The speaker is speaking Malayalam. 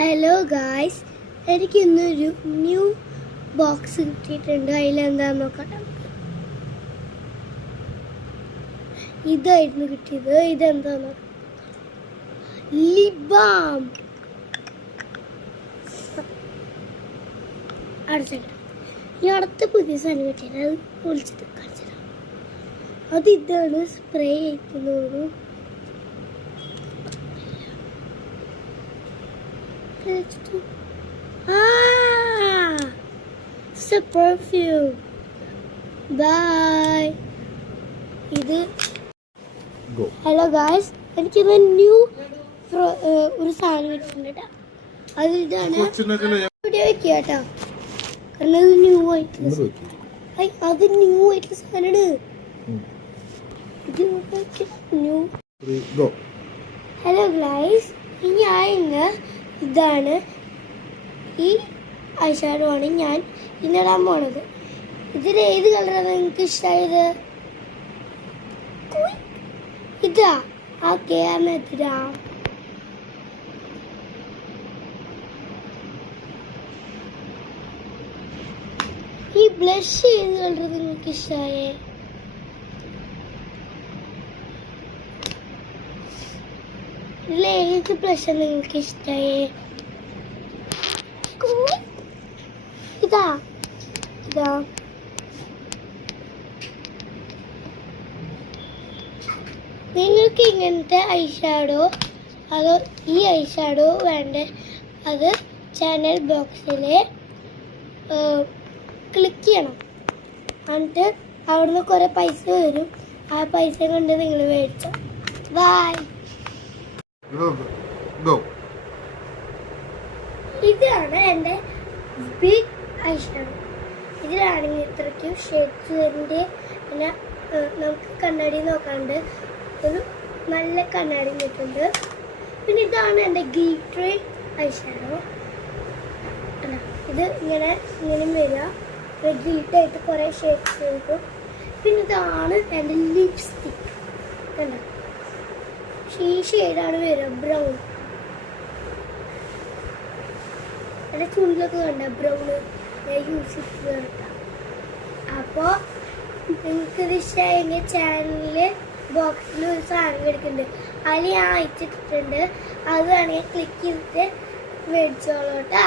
ഹലോ ഗായ്സ്, എനിക്ക് ഇന്നൊരു ന്യൂ ബോക്സ് കിട്ടിയിട്ടുണ്ട്. അതിലെന്താന്ന് നോക്കട്ടെ. ഇതായിരുന്നു കിട്ടിയത്. ഇതെന്താന്ന് ലിപ് ബാം. അടുത്ത പുതിയ സാധനം കിട്ടിയത്. അത് പൊളിച്ചിട്ട് കാണിച്ചു. അത് ഇതാണ് സ്പ്രേ അയക്കുന്നത്. It's a perfume. Bye. ഇത് ഹലോ ഗായ്സ്, എനിക്കിത് ന്യൂ ഒരു സാധനം കിട്ടുന്നുണ്ട്. അത് ഇതാണ്. ഇവിടെ വെക്കുക കേട്ടോ, കാരണം അത് ന്യൂ ആയിട്ടുള്ള അത് ന്യൂ ആയിട്ടുള്ള സാധനമാണ്. ഹലോ ഗായ്സ്, ഞാൻ ഇതാണ് ഈ ഐഷാഡോ ആണ് ഞാൻ ഇന്നിടാൻ പോണത്. ഇതിൽ ഏത് കളറാണ് നിങ്ങൾക്ക് ഇഷ്ടമായത്? ഇതാ. ഓക്കെ, എന്നിട്ടാ ഈ ബ്ലഷ് ഏത് കളർ നിങ്ങൾക്ക് ഇഷ്ടമായേ? ഏത് ബ്ലഷ് നിങ്ങൾക്ക് ഇഷ്ടമായേ? ഇതാ ഇതാ. നിങ്ങൾക്ക് ഇങ്ങനത്തെ ഐഷാഡോ അതോ ഈ ഐഷാഡോ വേണ്ട, അത് ചാനൽ ബോക്സിൽ ക്ലിക്ക് ചെയ്യണം. എന്നിട്ട് അവിടുന്ന് കുറേ പൈസ വരും. ആ പൈസ കൊണ്ട് നിങ്ങൾ മേടിച്ചോ. ബൈ. ഇതാണ് എൻ്റെ ബിഗ് ഐഷാഡോ. ഇതിലാണെങ്കിൽ ഇത്രയ്ക്കും ഷെയ്ഡ്സ് വരുന്നുണ്ട്. പിന്നെ നമുക്ക് കണ്ണാടി നോക്കാണ്ട് ഒരു നല്ല കണ്ണാടി കിട്ടുന്നുണ്ട്. പിന്നെ ഇതാണ് എൻ്റെ ഗ്ലിറ്റർ ഐഷാഡോ. ഇത് ഇങ്ങനെയും വരിക, ഗ്ലിറ്ററായിട്ട് കുറേ ഷെയ്ഡ്സ് കിട്ടും. പിന്നെ ഇതാണ് എൻ്റെ ലിപ്സ്റ്റിക്. കണ്ടോ, ഈ ഷെയ്ഡാണ് വരിക, ബ്രൗൺ. എൻ്റെ ചുണ്ടിലൊക്കെ കണ്ട ബ്രൗണ് യൂസ് ചെയ്ത് കേട്ടോ. അപ്പോൾ നിങ്ങൾക്കിത് ഇഷ്ടമായെങ്കിൽ ചാനലിൽ ബോക്സിൽ ഒരു സാധനം കിടക്കുന്നുണ്ട്. അതിൽ ഞാൻ അയച്ചിട്ടിട്ടുണ്ട്. അത് വേണമെങ്കിൽ ക്ലിക്ക് ചെയ്തിട്ട് മേടിച്ചോളൂ കേട്ടോ.